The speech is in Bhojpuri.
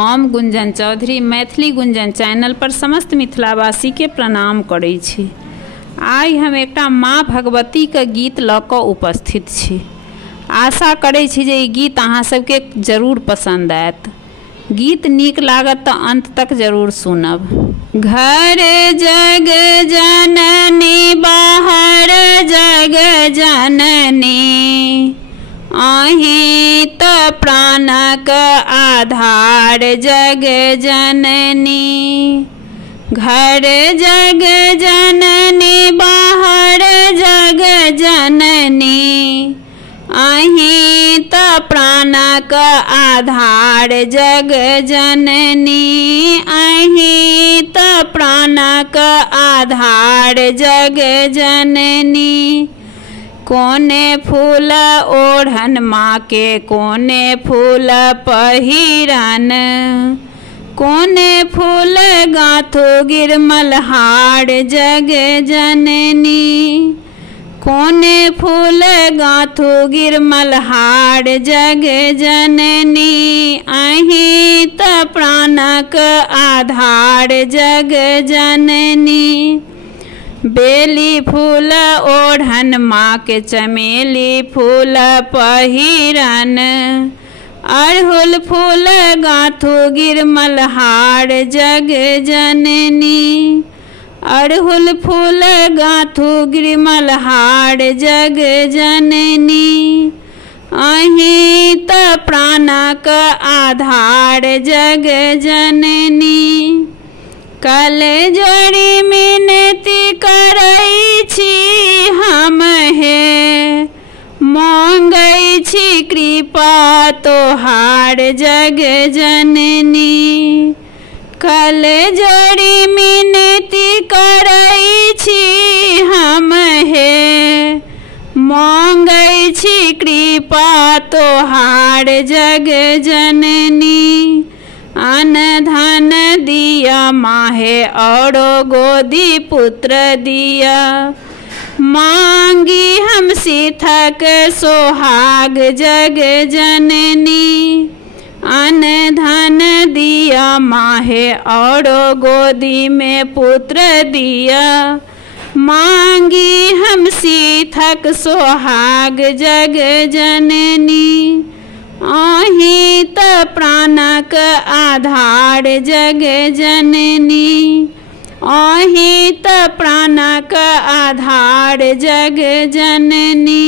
हम गुंजन चौधरी मैथिली गुंजन चैनल पर समस्त मिथिलावासी के प्रणाम करै छी। आइ हम एकटा माँ भगवती के गीत लऽ कऽ उपस्थित छी। आशा करै छी जे ई गीत अहाँ सबके जरूर पसंद आयत। गीत नीक लागत तऽ अंत तक जरूर सुनब। घर जग जननी बाहर जग जननी, अहीं त प्राणक आधार जग जननी। घर जग जननी बाहर जग जननी, अहीं त प्राणक आधार जग जननी। अहीं त प्राणक आधार जग जननी। कोने फूल ओढ़न माँ के कोने फूल पहिरन, कोने फूल गाथो गिरमल हार जग जननी। कोने फूल गाथो गिरमल हार जग जननी। अहीं त प्राणक आधार जग जननी। बेली फूल ओढ़न माँ के चमेली फूल पहिरन, अड़हुल फूल गाथो गिरमल हार जग जननी। अड़हुल फूल गाथो गिरमल हार जग जननी। अहीं त प्राणक आधार जग जननी। कल जोड़ी मिनती करै छी हम हे, मांगै छी कृपा तोहार जग जननी। कल जोड़ी मिनती करै छी हम हे, मांगै छी कृपा तोहार जग जननी। अन धन दिया माहे औरो गोदी पुत्र दिया, मांगी हम सीथक सोहाग जग जननी। अन धन दिया माहे औरो गोदी में पुत्र दिया, मांगी हम सीथक सोहाग जग जननी। अहीं त प्राणक आधार जग जननी। अहीं त प्राणक आधार जग जननी।